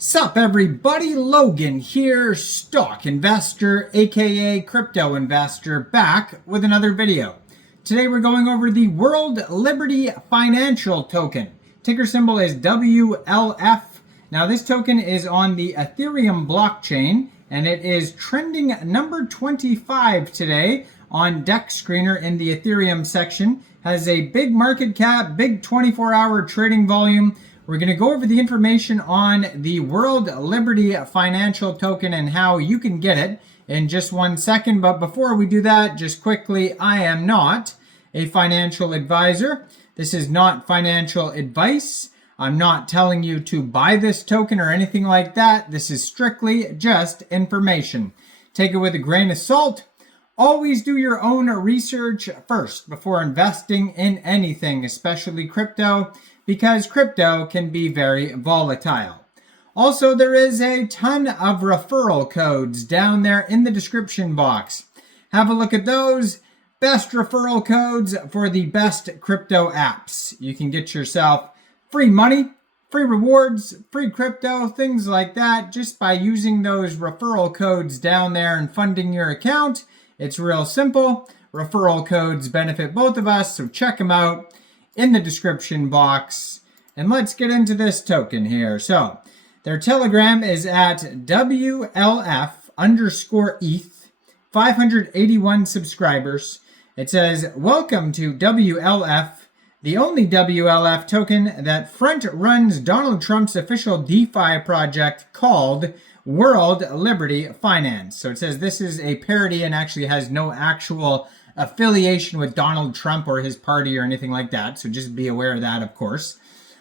Sup everybody, Logan here, stock investor aka crypto investor, back with another video. Today we're going over the World Liberty Financial Token. Ticker symbol is WLF. Now this token is on the Ethereum blockchain and it is trending number 25 today on Dex Screener in the Ethereum section. Has a big market cap, big 24-hour trading volume. We're going to go over the information on the World Liberty Financial Token and how you can get it in just 1 second. But before we do that, just quickly, I am not a financial advisor. This is not financial advice. I'm not telling you to buy this token or anything like that. This is strictly just information. Take it with a grain of salt. Always do your own research first before investing in anything, especially crypto, because crypto can be very volatile. Also, there is a ton of referral codes down there in the description box. Have a look at those. Best referral codes for the best crypto apps. You can get yourself free money, free rewards, free crypto, things like that, just by using those referral codes down there and funding your account. It's real simple. Referral codes benefit both of us, so check them out in the description box. And let's get into this token here. So their Telegram is at WLF_ETH, 581 subscribers. It says, welcome to WLF, the only WLF token that front runs Donald Trump's official DeFi project called World Liberty Finance. So it says this is a parody and actually has no actual affiliation with Donald Trump or his party or anything like that. So just be aware of that, of course.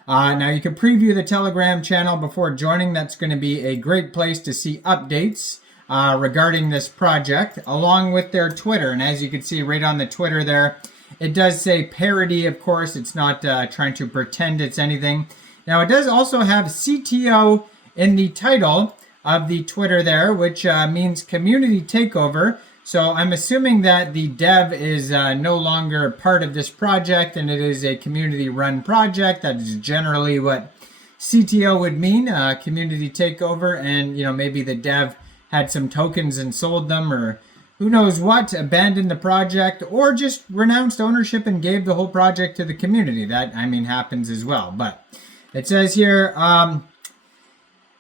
Now you can preview the Telegram channel before joining. That's going to be a great place to see updates regarding this project, along with their Twitter. And as you can see right on the Twitter there, it does say parody, of course. It's not trying to pretend it's anything. Now it does also have CTO in the title of the Twitter there, which means community takeover. So I'm assuming that the dev is no longer part of this project and it is a community run project. That is generally what CTO would mean, community takeover. And, you know, maybe the dev had some tokens and sold them, or who knows what, abandoned the project, or just renounced ownership and gave the whole project to the community. That, I mean, happens as well. But it says here,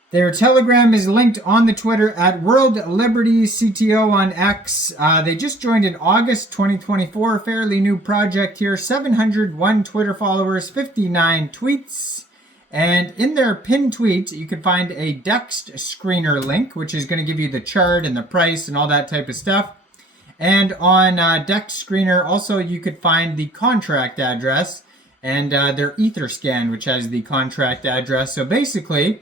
their Telegram is linked on the Twitter at World Liberty CTO on X. They just joined in August 2024. Fairly new project here. 701 Twitter followers, 59 tweets. And in their pinned tweet, you can find a Dex Screener link, which is going to give you the chart and the price and all that type of stuff. And on Dex Screener, also you could find the contract address and their Etherscan, which has the contract address. So basically,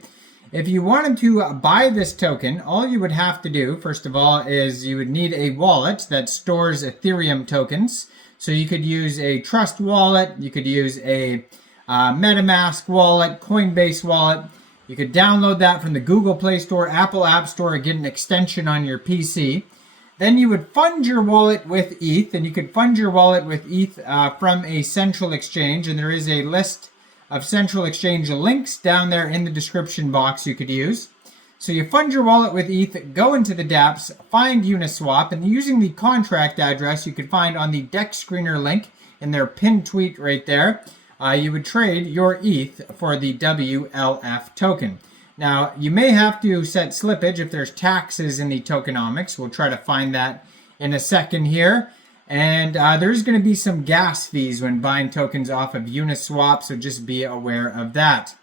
if you wanted to buy this token, all you would have to do, first of all, is you would need a wallet that stores Ethereum tokens. So you could use a Trust wallet, you could use a MetaMask wallet, Coinbase wallet. You could download that from the Google Play Store, Apple App Store, or get an extension on your PC. Then you would fund your wallet with ETH, and you could fund your wallet with ETH from a central exchange, and there is a list of central exchange links down there in the description box you could use. So you fund your wallet with ETH, go into the dApps, find Uniswap, and using the contract address you could find on the Dex Screener link in their pinned tweet right there, you would trade your ETH for the WLF token. Now, you may have to set slippage if there's taxes in the tokenomics. We'll try to find that in a second here. And there's going to be some gas fees when buying tokens off of Uniswap, so just be aware of that.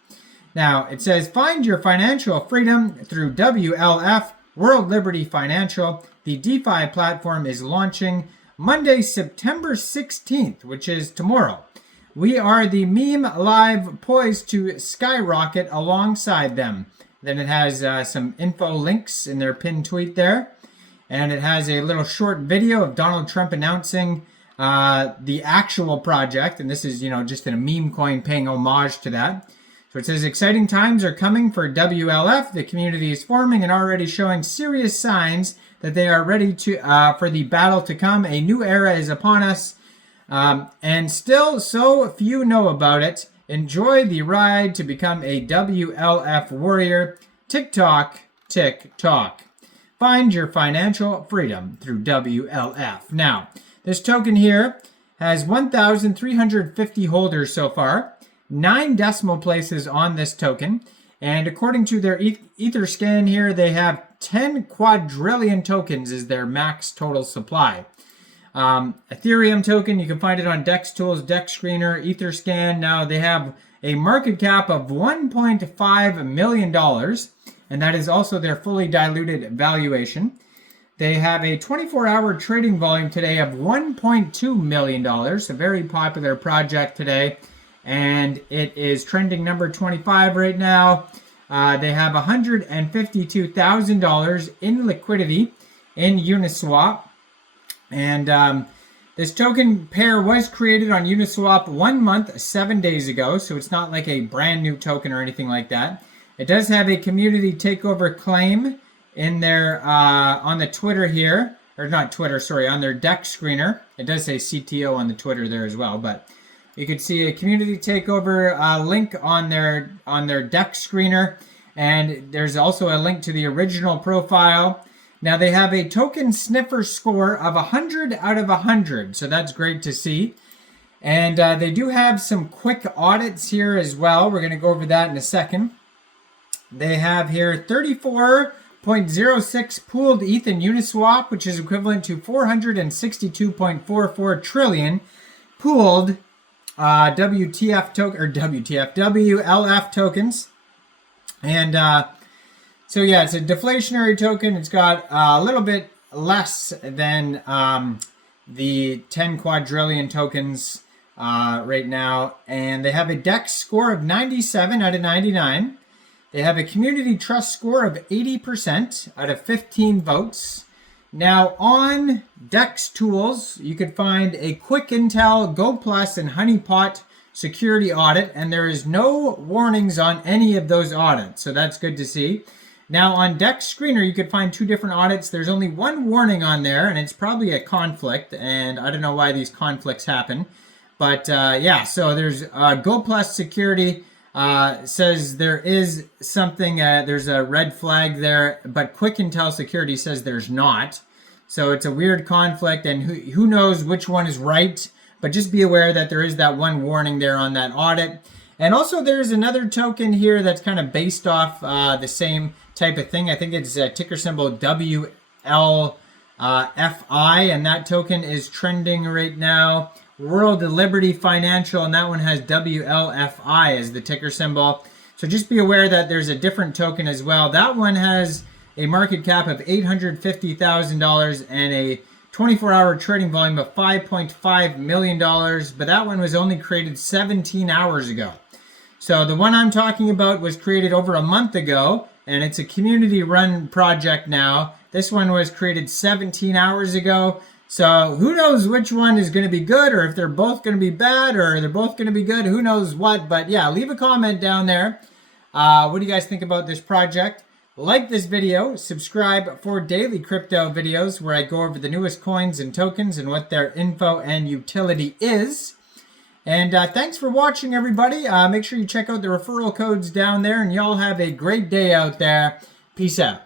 Now, it says, find your financial freedom through WLF, World Liberty Financial. The DeFi platform is launching Monday, September 16th, which is tomorrow. We are the meme live poised to skyrocket alongside them. Then it has some info links in their pinned tweet there. And it has a little short video of Donald Trump announcing the actual project. And this is, you know, just a Memecoin paying homage to that. So it says, exciting times are coming for WLF. The community is forming and already showing serious signs that they are ready to for the battle to come. A new era is upon us. And still so few know about it. Enjoy the ride to become a WLF warrior. TikTok, TikTok. Find your financial freedom through WLF. Now, this token here has 1,350 holders so far, 9 decimal places on this token, and according to their Etherscan here, they have 10 quadrillion tokens is their max total supply. Ethereum token, you can find it on DEX Tools, DEX Screener, Etherscan. Now they have a market cap of $1.5 million, and that is also their fully diluted valuation. They have a 24-hour trading volume today of $1.2 million, a very popular project today, and it is trending number 25 right now. They have $152,000 in liquidity in Uniswap, and this token pair was created on Uniswap 1 month, 7 days ago, so it's not like a brand new token or anything like that. It does have a community takeover claim in their on the Twitter here, or not Twitter, sorry, on their DEX Screener. It does say CTO on the Twitter there as well, but you can see a community takeover link on their DEX Screener, and there's also a link to the original profile. Now they have a token sniffer score of 100 out of 100, so that's great to see. And they do have some quick audits here as well. We're going to go over that in a second. They have here 34.06 pooled ETH in Uniswap, which is equivalent to 462.44 trillion pooled WLF tokens. And so yeah, it's a deflationary token. It's got a little bit less than the 10 quadrillion tokens right now. And they have a DEX score of 97 out of 99. They have a community trust score of 80% out of 15 votes. Now on DEX Tools, you could find a Quick Intel, Go Plus, and Honeypot security audit, and there is no warnings on any of those audits, so that's good to see. Now on DEX Screener, you could find 2 different audits. There's only 1 warning on there, and it's probably a conflict, and I don't know why these conflicts happen. But yeah, so there's Go Plus security. Says there is something, there's a red flag there, but Quick Intel Security says there's not. So it's a weird conflict, and who knows which one is right, but just be aware that there is that 1 warning there on that audit. And also there's another token here that's kind of based off the same type of thing. I think it's ticker symbol WLFI, and that token is trending right now. World Liberty Financial, and that one has WLFI as the ticker symbol. So just be aware that there's a different token as well. That one has a market cap of $850,000 and a 24-hour trading volume of $5.5 million, but that one was only created 17 hours ago. So the one I'm talking about was created over a month ago, and it's a community-run project now. This one was created 17 hours ago. So who knows which one is going to be good, or if they're both going to be bad, or they're both going to be good, who knows what. But yeah, leave a comment down there. What do you guys think about this project? Like this video, subscribe for daily crypto videos where I go over the newest coins and tokens and what their info and utility is. And thanks for watching, everybody. Make sure you check out the referral codes down there, and y'all have a great day out there. Peace out.